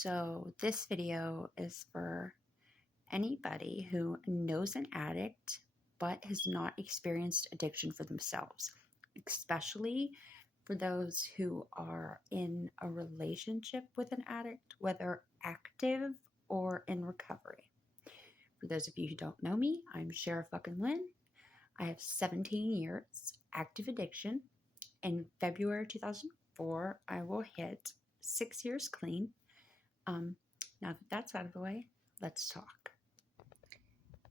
So this video is for anybody who knows an addict but has not experienced addiction for themselves, especially for those who are in a relationship with an addict, whether active or in recovery. For those of you who don't know me, I'm Sheriff fucking Lynn. I have 17 years active addiction. In February 2004, I will hit 6 years clean. Now that that's out of the way, let's talk.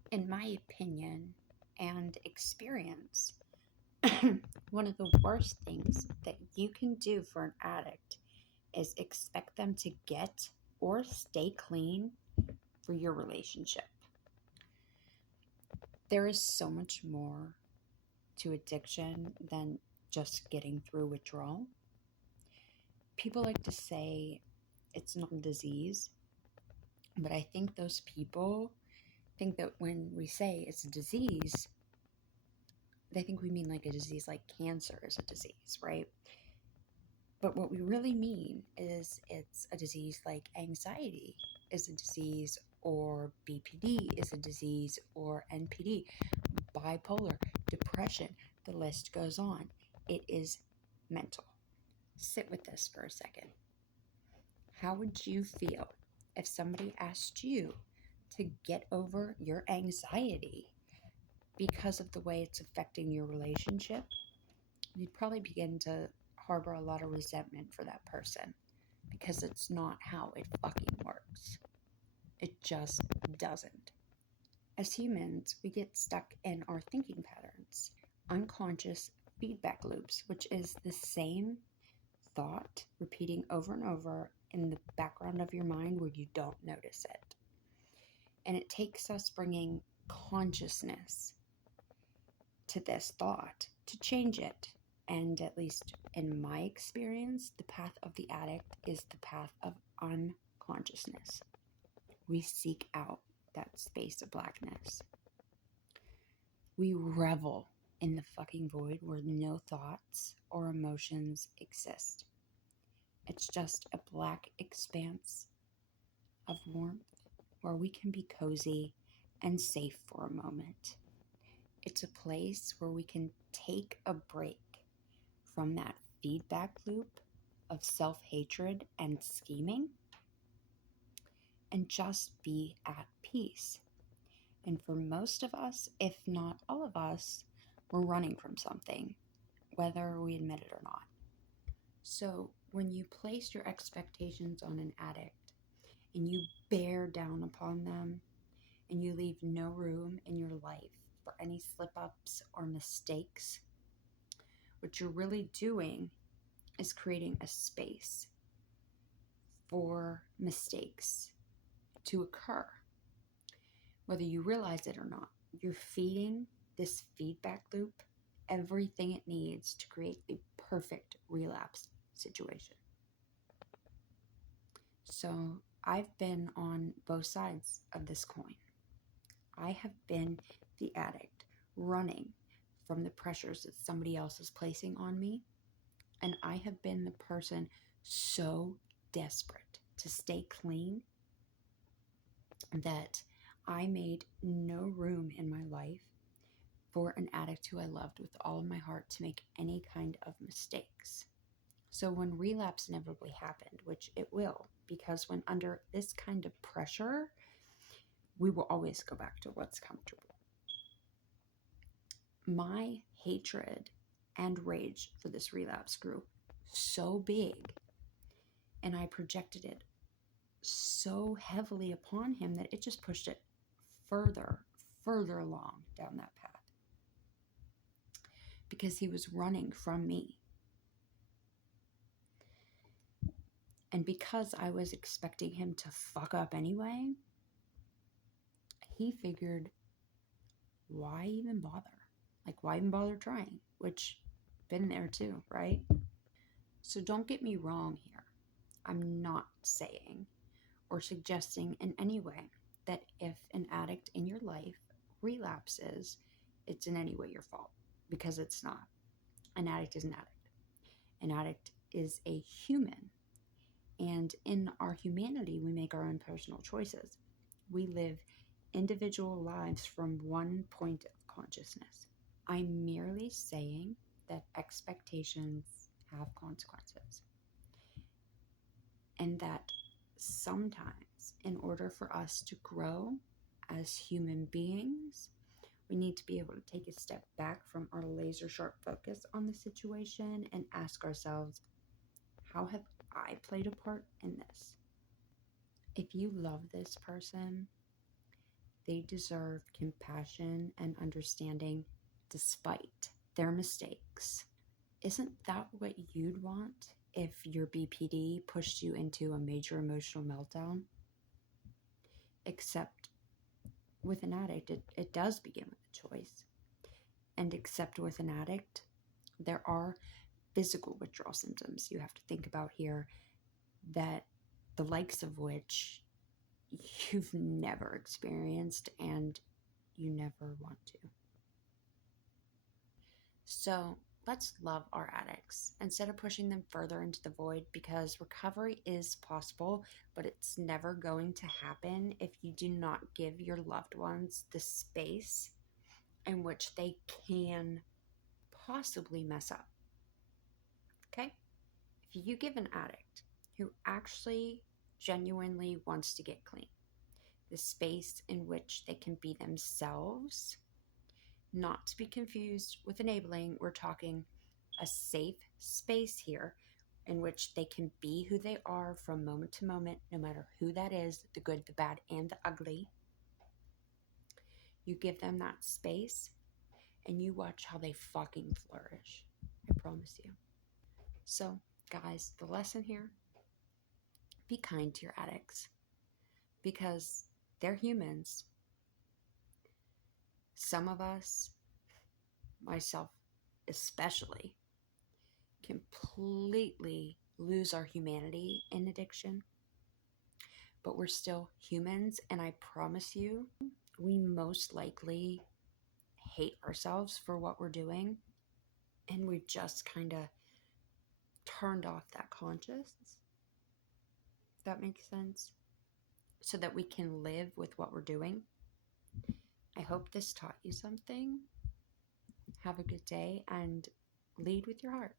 In my opinion and experience, one of the worst things that you can do for an addict is expect them to get or stay clean for your relationship. There is so much more to addiction than just getting through withdrawal. People like to say it's not a disease, but I think those people think that when we say it's a disease, they think we mean like a disease like cancer is a disease, right? But what we really mean is it's a disease like anxiety is a disease, or BPD is a disease, or NPD, bipolar, depression, the list goes on. It is mental. Sit with this for a second. How would you feel if somebody asked you to get over your anxiety because of the way it's affecting your relationship? You'd probably begin to harbor a lot of resentment for that person because it's not how it fucking works. It just doesn't. As humans, we get stuck in our thinking patterns, unconscious feedback loops, which is the same thought repeating over and over in the background of your mind where you don't notice it. And it takes us bringing consciousness to this thought to change it. And at least in my experience, the path of the addict is the path of unconsciousness. We seek out that space of blackness. We revel in the fucking void where no thoughts or emotions exist. It's just a black expanse of warmth where we can be cozy and safe for a moment. It's a place where we can take a break from that feedback loop of self-hatred and scheming and just be at peace. And for most of us, if not all of us, we're running from something, whether we admit it or not. So when you place your expectations on an addict and you bear down upon them and you leave no room in your life for any slip-ups or mistakes, what you're really doing is creating a space for mistakes to occur. Whether you realize it or not, you're feeding this feedback loop everything it needs to create the perfect relapse situation. So I've been on both sides of this coin. I have been the addict running from the pressures that somebody else is placing on me. And I have been the person so desperate to stay clean that I made no room in my life for an addict who I loved with all of my heart to make any kind of mistakes. So when relapse inevitably happened, which it will, because when under this kind of pressure, we will always go back to what's comfortable. My hatred and rage for this relapse grew so big, and I projected it so heavily upon him that it just pushed it further along down that path. Because he was running from me. And because I was expecting him to fuck up anyway, he figured, why even bother? Like, why even bother trying? Which, been there too, right? So don't get me wrong here. I'm not saying or suggesting in any way that if an addict in your life relapses, it's in any way your fault. Because it's not. An addict is an addict. An addict is a human. And And in our humanity, we make our own personal choices. We live individual lives from one point of consciousness. I'm merely saying that expectations have consequences, and that sometimes, in order for us to grow as human beings, we need to be able to take a step back from our laser sharp focus on the situation and ask ourselves, how have I played a part in this? If you love this person, they deserve compassion and understanding despite their mistakes. Isn't that what you'd want if your BPD pushed you into a major emotional meltdown? Except with an addict, it does begin with a choice. And except with an addict, there are physical withdrawal symptoms you have to think about here, that the likes of which you've never experienced and you never want to. So let's love our addicts instead of pushing them further into the void, because recovery is possible, but it's never going to happen if you do not give your loved ones the space in which they can possibly mess up. Okay? If you give an addict who actually genuinely wants to get clean the space in which they can be themselves, not to be confused with enabling, we're talking a safe space here in which they can be who they are from moment to moment, no matter who that is, the good, the bad, and the ugly. You give them that space and you watch how they fucking flourish. I promise you. So, guys, the lesson here, be kind to your addicts because they're humans. Some of us, myself especially, completely lose our humanity in addiction, but we're still humans, and I promise you, we most likely hate ourselves for what we're doing, and we've just kind of turned off that conscious. That makes sense? So that we can live with what we're doing. I hope this taught you something. Have a good day and lead with your heart.